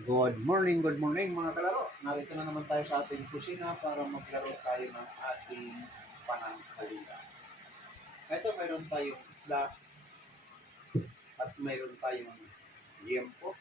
Good morning mga kalaro. Narito na naman tayo sa ating kusina para maglaro tayo ng ating pananghalina. Ito mayroon tayong isda at mayroon tayong liempo.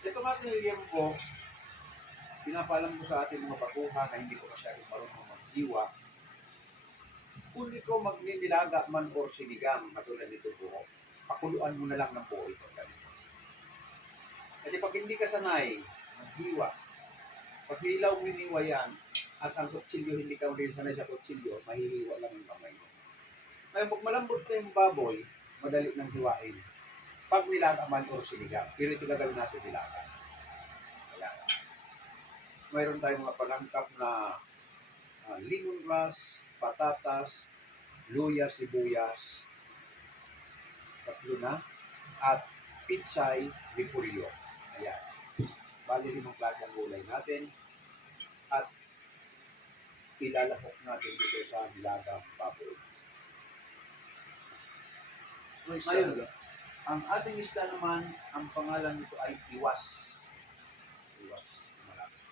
Itong ating liempo, pinapalam ko sa ating mga bakuhan na hindi ko masyadong marunong magdiwa. Kung ito magninilaga man o sinigang katulad nito buho, pakuluan mo na lang ng buho ito. Kasi pag hindi ka sanay magdiwa, pag hilaw mo hiniwa yan, at ang kutsilyo hindi ka rin sanay sa kutsilyo, mahihiwa lang yung kamay mo. Ngayon, pag malambot na yung baboy, madali nang hiwain. Pag nilaga man o sinigang, pero ito gagawin natin nilaga. Nilaga. Mayroon tayong mga panangkap na lemongrass, patatas, luya, sibuyas, tatlo na, at pitsay, repolyo. Ayan. Bali limang klase ang gulay natin. At ilalahok natin dito sa nilagang baboy. Ngayon, ang ating isda naman, ang pangalan nito ay iwas. Iwas.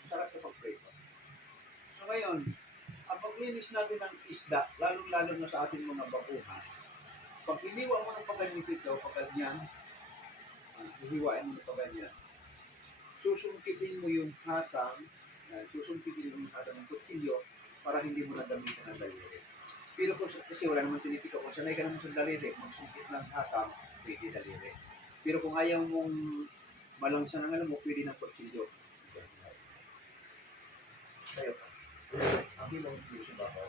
Masarap ito pag-prito. So ngayon, ang paglinis natin ng isda, lalong-lalo na sa ating mga bakuhan, pag hiniwa mo ng paganyan ito, paganyan, hihiwain mo ng paganyan, susungkitin mo yung hasang, susungkitin mo yung hasang ng kutsilyo para hindi mo nagamitan ng daliri. Pero kasi wala naman tinitiko, kung sanay ka naman sa daliri, magsungkit ng hasang, pwede daliri. Pero kung ayaw mong malangsan ang alam mo, pwede ng kutsilyo. Tayo ka. Ang hilaw mo sa babaw,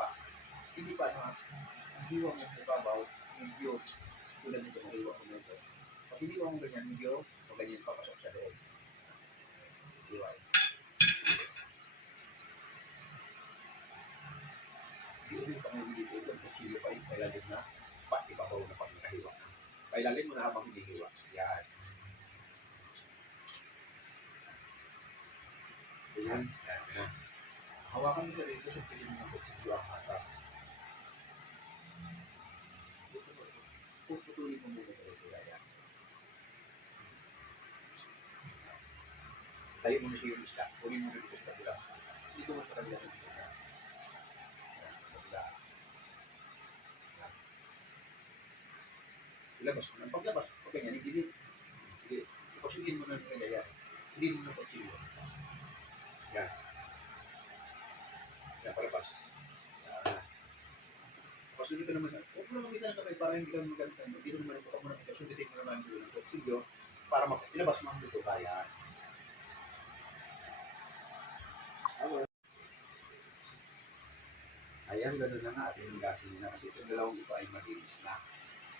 pa. Hindi pa na, ang hiwa mo sa babaw, medyo tulad nito, ang hiwa mo nito. Pag hiniwa mo ganyan, medyo, o ganyan papasok sa loob. Hiwain. Hindi mo pang hindi dito, ang kutsilyo pa yung kailalim na, pa, ibabaw na pag nakahiwa. Kailalim mo na habang hinihiwa. Yan. Yan. Yan. Hawakan mo sa rito sa piling mo ng kutsilyo ang hasa. Puputulin mo muna sa rito. Yan. Tayo mo na siya yung isda. Kunin mo na dito sa kabila. Dito mo sa kabila. Ilabas mo. Paglabas, pag ganyan, hindi. Sige. Ipagsigin mo na nila yan. Hindi mo na pagsilyo. Yan. Yan, palabas. Yan. Pasunod ka naman sa, huwag mo naman kita ng kamay para hindi ka magalitan. Hindi mo naman ipakam mo na kita. Sunditin mo naman yung pagsilyo para ilabas mo ang dito. Kaya. Ayan, gano'n na nga ating gasin na kasi itong dalawang ito ay malinis na.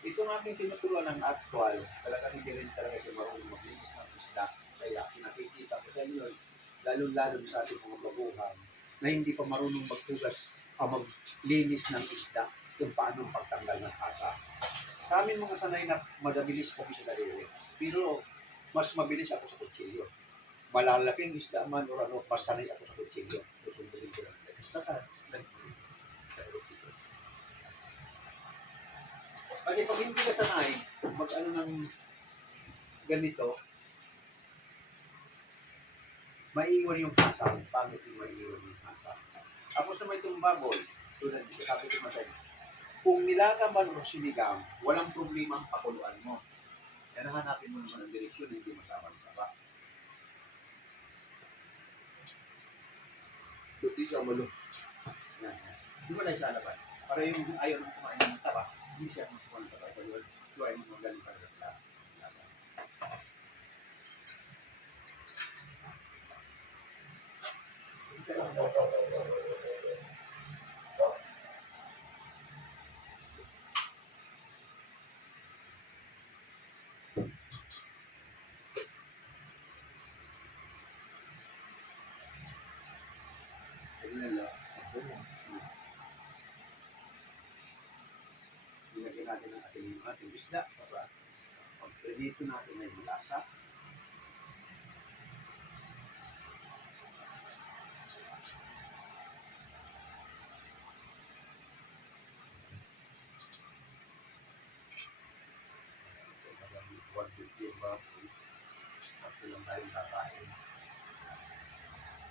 Itong aking tinuturuan ng actual, talagang hindi rin talaga siya marunong maglinis ng isda. Kaya pinakikita ko sa inyo, lalo-lalo sa ating mga baguhan, na hindi pa marunong magtugas o maglinis ng isda kung paano ang pagtanggal ng asa. Sa amin mga sanay na madabilis po sa daliri, pero mas mabilis ako sa kutsilyo. Malalaking isda man o ano, mas sanay ako sa kutsilyo. Susundin ko lang. Kasi pag hindi ka sanay, mag-ano ng ganito, maiiwan yung hasang. Pangit yung maiiwan yung hasang. Tapos naman itong baboy, tulad dito, sabi ko masaya, kung nilaga man o sinigang, walang problema ang pakuluan mo. Yan ang hanapin mo naman ang direksyon, hindi masama-sama. Buti siya malo. Yan. Hindi mo lang siya alaban. Para yung ayaw ng kumain ng taba, hindi siya masukuha ng taba. Kaya luwain mo magaling para sa laban. Ilagyan natin ang asin yung ating isda para pag-prito natin ay malasa. tayong kakain.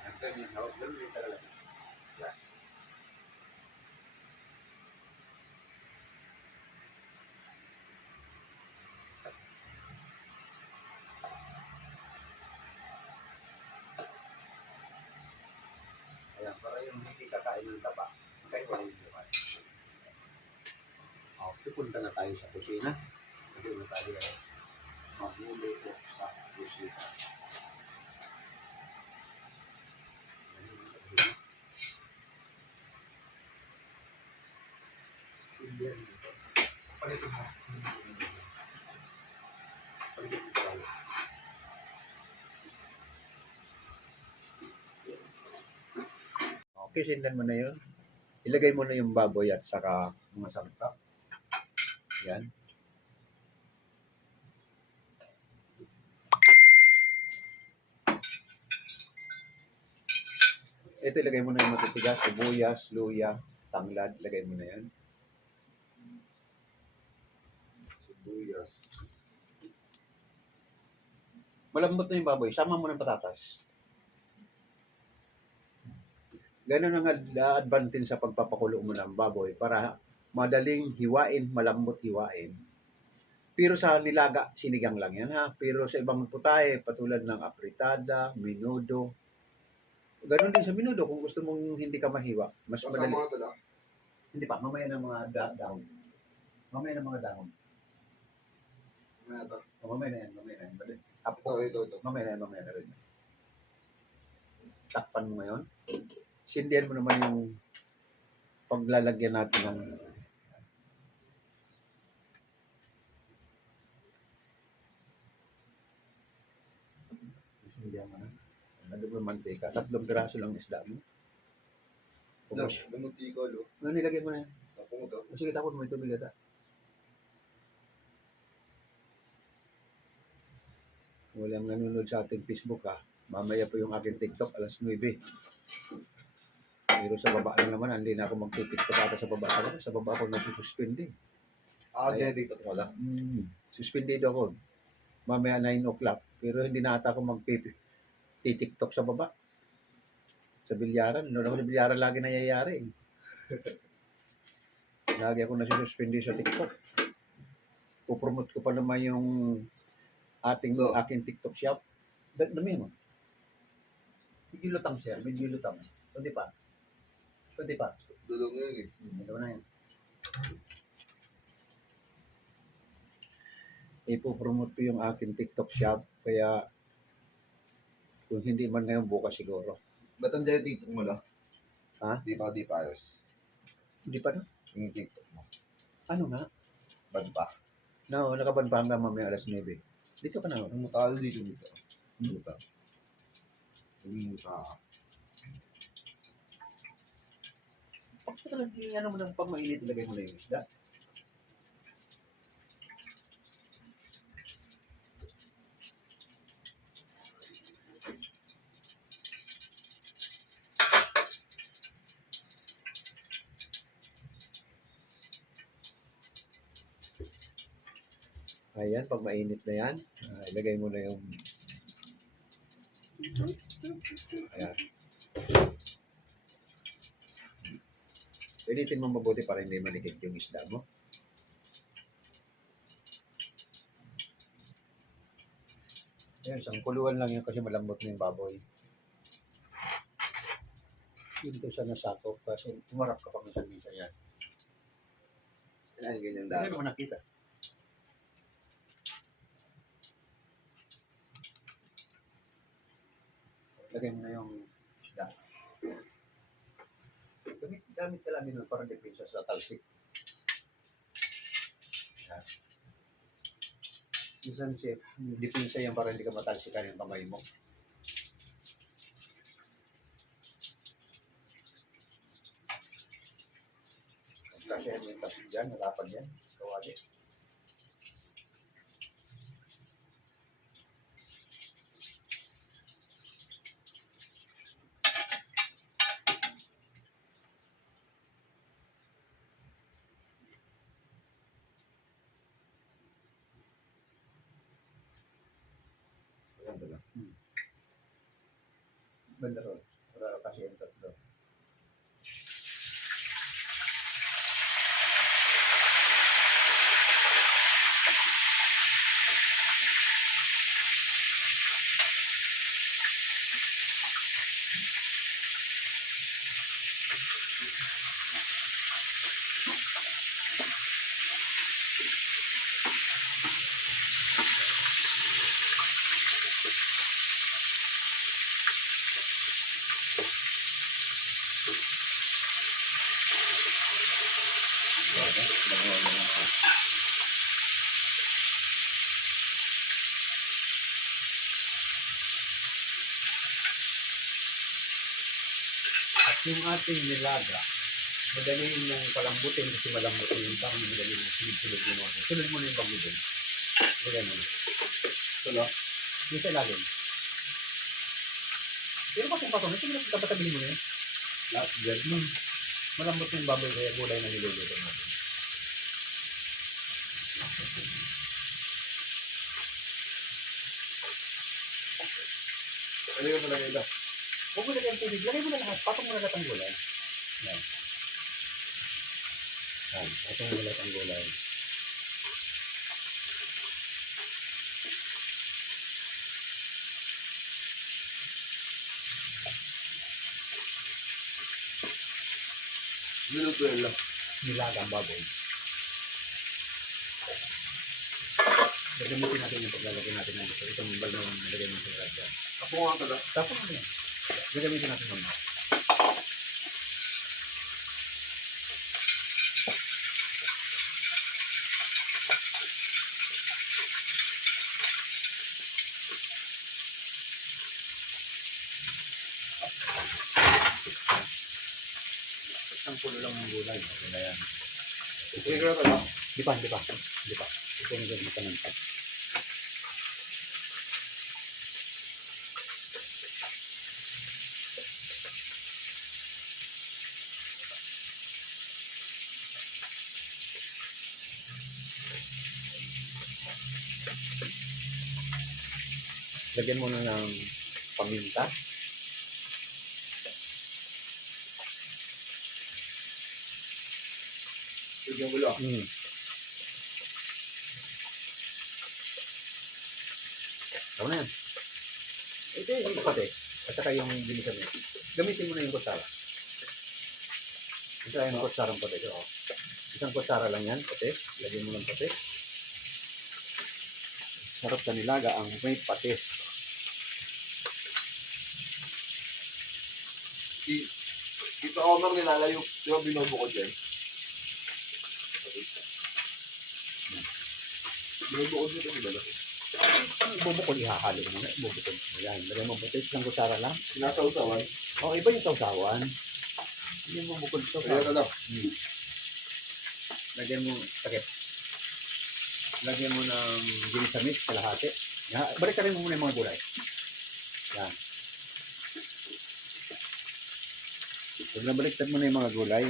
Ang ganyan, ganun din talaga. Yan. Ayan, para yung hindi kakain ng taba, kaya wala yung buhay. Pupunta na tayo sa kusina. Hindi na tayo magluluto sa kusina. Palitin mo. Palitin mo tayo. Okay, sindan mo na yun. Ilagay mo na yung baboy at saka mga sangkap. Yan. Ito, ilagay mo na yung matitigas, sibuyas, luya, tanglad. Ilagay mo na yan. Sibuyas. Malambot na yung baboy. Sama mo ng patatas. Ganun ang advantage sa pagpapakulo mo ng baboy para madaling hiwain, malambot hiwain. Pero sa nilaga, sinigang lang yan ha. Pero sa ibang putahe, patulad ng apritada, menudo, ganun din sa menudo kung gusto mong hindi ka mahiwa. Mas madali. Hindi pa, mamaya ng mga dahon. Mamaya ng mga dahon. Mamaya na yan, mamaya na yan. Ito. Mamaya na rin. Takpan mo ngayon. Sindihan mo naman yung paglalagyan natin ng sindihan mo na. Ano ba mantika? 3 piraso lang isda mo. Mantika, lo. Ano nilagay mo na yan? Tapong ito. Sige, tapon mo ito bigata. Walang nanonood sa ating Facebook ha. Mamaya po yung aking TikTok alas 9. Pero sa baba na naman, hindi na ako mag-TikTok ata sa baba. Sa baba ako nagsususpindi. Dyan dito pala. Suspendido ako. Mamaya 9 o'clock. Pero hindi na ata ako mag-TikTok sa baba. Sa bilyaran. Noon ako sa bilyaran lagi nangyayari. Lagi ako nasususpindi sa TikTok. Pupromote ko pa naman yung aking TikTok shop. Dami mo. Medyo lutang siya. Medyo lutang. Hindi pa. Dulong yun eh. Ito na yan. Ipopromote ko yung aking TikTok shop. Kaya kung hindi man ngayon, bukas siguro. Ba't ang dyan TikTok mo lang? Ha? Di pa ayos. Hindi pa na? Yung TikTok mo. Ano nga? Ba't pa? No, nakaban pa hanggang mamaya alas 9. Dito ka na. Ang mutalo dito. Muta. Ano mo lang pag mainit, ilagay mo na yung isda. Ayan, pag mainit na yan, ilagay mo na yung ayan. Pinitin mo mabuti para hindi manikit yung isda mo. Ayan, isang kuluan lang yun kasi malambot na yung baboy. Dito sa nasakop kasi tumarap ka pag minsan-minsan yan. Yan, ganyan Hindi dapat. naman nakita. Lagay mo na yung isda. Gamit ka lang yun para depensa sa talsik. Yan. Minsan siya, depensa yan para hindi ka matalsikan yung kamay mo. Kasi yung talsik dyan, nalapan yan. Kawali. banderol. Para kasi yung tatlo. At yung ating nilaga, madali mong palambutin kasi malambutin yung tang, madali mong sunod-sunod mo natin. Sunod mo na yung bago din. Ganyan mo na. Tulo. Yung sa ilalim. Pero pasok-pasok, ito na tapatabihin mo na yun. Last blood. Malambot yung baboy kaya gulay na niluluto natin. Ano yung malagay daw? Huwag mo lagyan tubig. Lagay mo na lahat. Patong mo na lahat ang gulay. Yan. Yan. Patong mo na lahat ang gulay. Minuto yan lang. Nilaga ang baboy. Gagamitin natin yung paglalagay natin ng ito. Itong balong nilagay mo sa radya. Ako nga pala. Tapos ano yan? Gagamitin natin mamaya. Isang pulo lang ng gulay. Okay na yan. Sige ka pala. Di pa. Ito yung gagamitan ng tap. Lagyan mo na ng paminta. Bigyan mo lang. Tama na yan. Ito yung pati. At saka yung ginisan mo. Gamitin mo na yung kutsara. Ito yung kutsarang pati. Oh. Isang kutsara lang yan, pati. Lagyan mo lang pati. Sarap sa nilaga ang may patis. Ito ako nang nilalayo. Di ba binobo ko dyan? Binobo ko dyan. Diba? Bubukol, ihahalo mo na. Bubukol. Ayan. Lagyan mo patis. Isang kutsara lang. Sinasawsawan. Oh, iba yung sausawan. Hindi mo bubukol ito. Kaya na lang. Lagyan mo, takip. Lagyan mo ng ginisamit, kalahati. Balik ka rin mo muna yung mga gulay. Yan. Pag nabaliktad mo na yung mga gulay,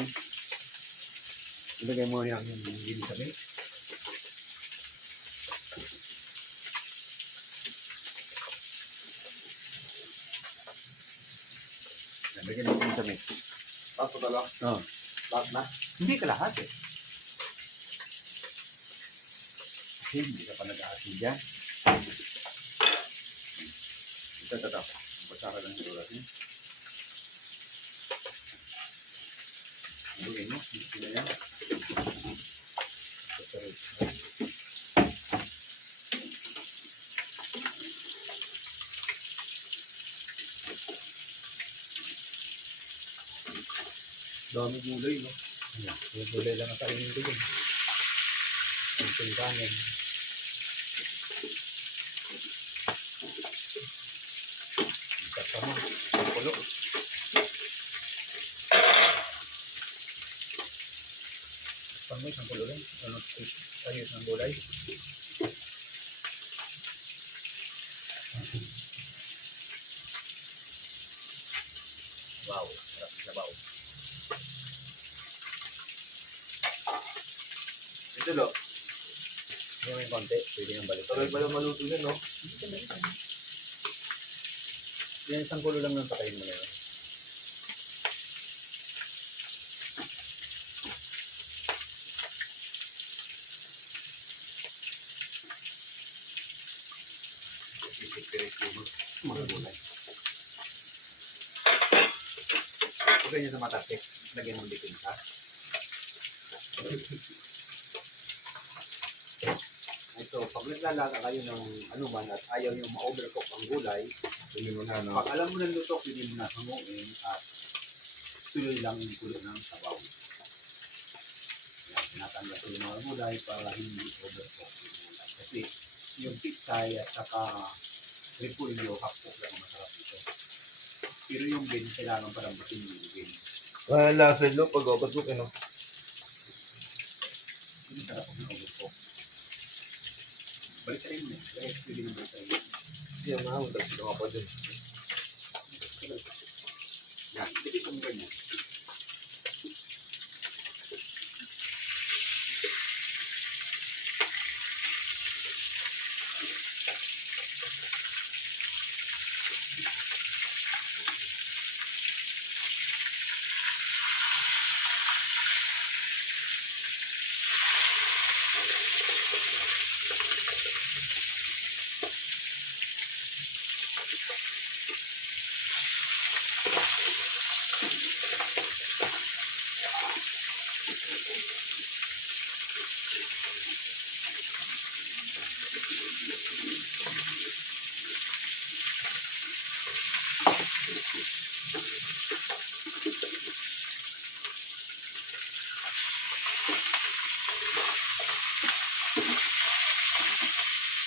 ilagay mo yung ginisamit. Lagyan mo yung ginisamit. Tapos na lang. Oh. Lahat na. Hindi kalahati. Kasi hindi ka pa nag-aasin dyan. Ito. Pasara lang siguro natin. Ilagay mo. Hindi na yan. Dami gulay, no? Ayan. Yung gulay lang ang kainin ko yun. Kunting kanin. Kasama. Pulo. Pangay, isang pulo rin. Ayos ng gulay. Wow. Sarap na baw. Ito, no? Yung may konti, pwede nang balik. Tagal pala maluto yan, no? Yan, isang kulo lang ng patayin mo na yun. Mga gulay. Kung ganyan sa matasik, lagyan mo bitin ka. Ito, pag naglalaga kayo ng ano man at ayaw nyo ma-overcook ang gulay, Hindi mo na, no? pag alam mo ng luto, pwede mo na hanguin at tuloy lang yung kulo ng sabaw. Yan, tinatanggal ko yung mga gulay para hindi overcook yung gulay. Kasi yung pitsay at saka repulyo, hapok lang ang masarap ito. Pero yung bean, kailangan parang batin yung bean. Lasa lo pag overcook, no? Hindi sarap ang overcook. Balik ka rin mo. Guys, pwede mo balik ka rin. Hindi yan na, tapos ito ka pa dun. Yan, hindi kong ganyan.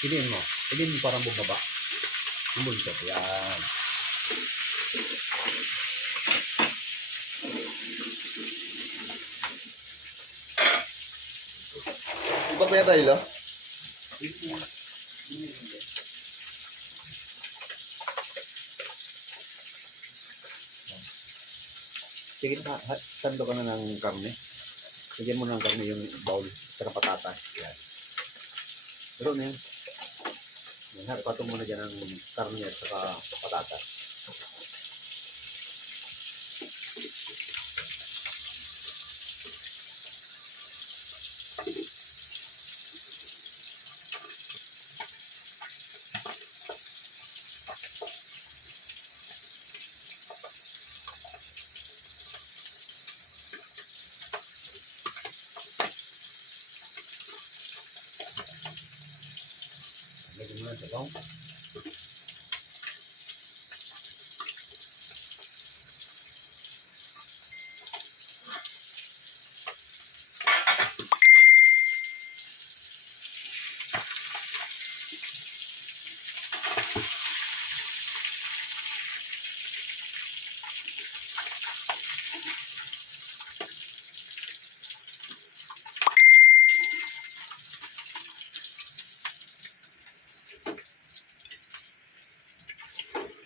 Piliin mo. Piliin mo parang bumaba. Bumuntot. Yan. Iba pa yata ilo? Sige na, sando ka na ng karne. Lagyan mo ng karne yung bowl. Saka patatas. Yan. Pero na yun. Yan, patong mo na dyan ang karne at saka patatas. Lagyan mo na sa bawang.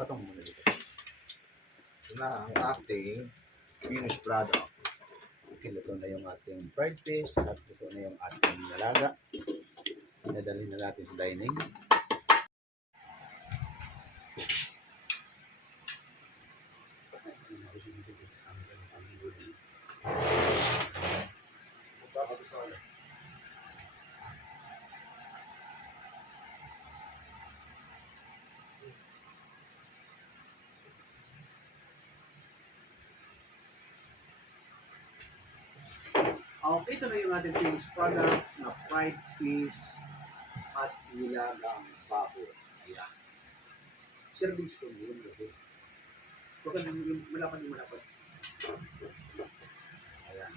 Patong mo na dito. Ito na ang ating finished product. Okay, luto na yung ating fried fish at luto na yung ating nalaga. Nadalhin na natin sa dining. Okay, ito na yung ating finished product na fried fish at nilagang baboy. Ayan. Serving spoon yun. Baka yung malapad. Ayan.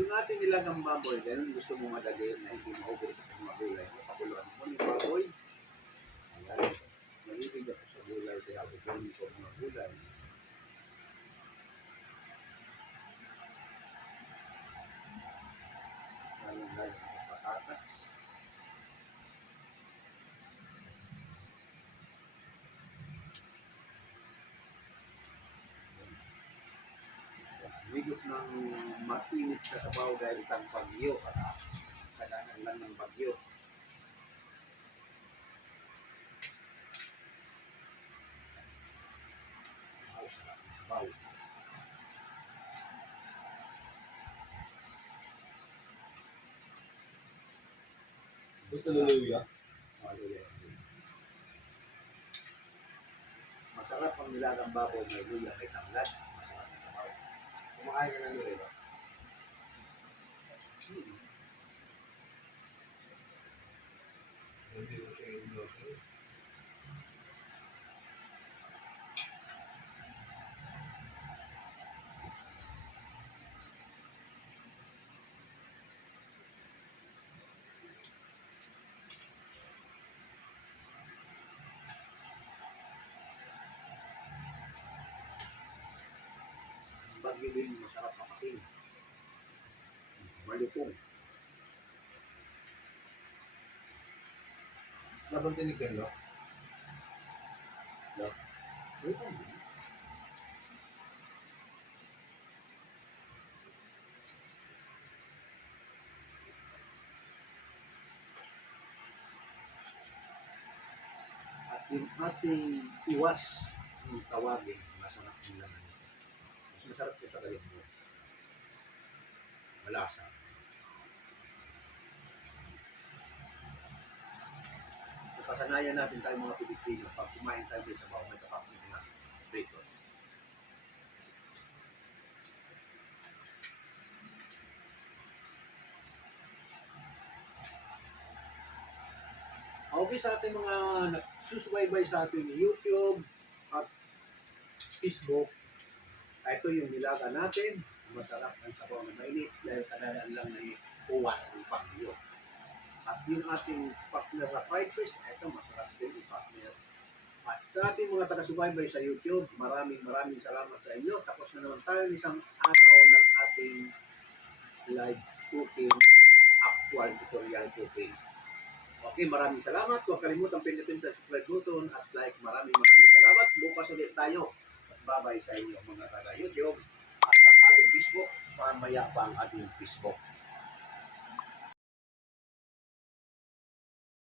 Yung ating nilagang baboy, ganun gusto mo madali na hindi ma-over ito sa mga gulay. Pakuluan mo yung baboy. Ayan. Mahilig ako sa gulay, kaya bukunin ko mga gulay. Lalo-lalo ng patatas. Higop ng mainit sa sabaw dahil isang bagyo. Kailangan lang ng bagyo. Gusto luluya? Hallelujah. Masarap ang nilagang baboy, may luya, may tanglad. Masarap ang sabaw. Kumakain ka ng luya. Hindi mo siya inulosin. Bagyo din, masarap pakain. Malutong. Labang tinig yan, no? Malutong. At yung ating iwas ng tawagin, masarap yung laman. Mas masarap yung sa galing mo. Malasa. Napasanayan natin tayo mga Pilipino, pag kumain tayo sa sabaw, may tapak ng mga bacon. Okay, sa ating mga nagsusubaybay sa ating YouTube at Facebook, ito yung nilaga natin. Masarap ang sabaw na mainit dahil kadadaan lang na uwan ng bagyo. At yung ating partner na fried fish, ito masarap din yung partner. At sa ating mga taga-subaybay sa YouTube, maraming salamat sa inyo. Tapos na naman tayo isang araw ng ating live cooking, actual tutorial cooking. Okay, maraming salamat. Huwag kalimutan pindutin sa subscribe button at like. Maraming salamat. Bukas ulit tayo. At bye-bye sa inyo mga taga-YouTube. At ang ating Facebook, mamaya pa ang ating Facebook.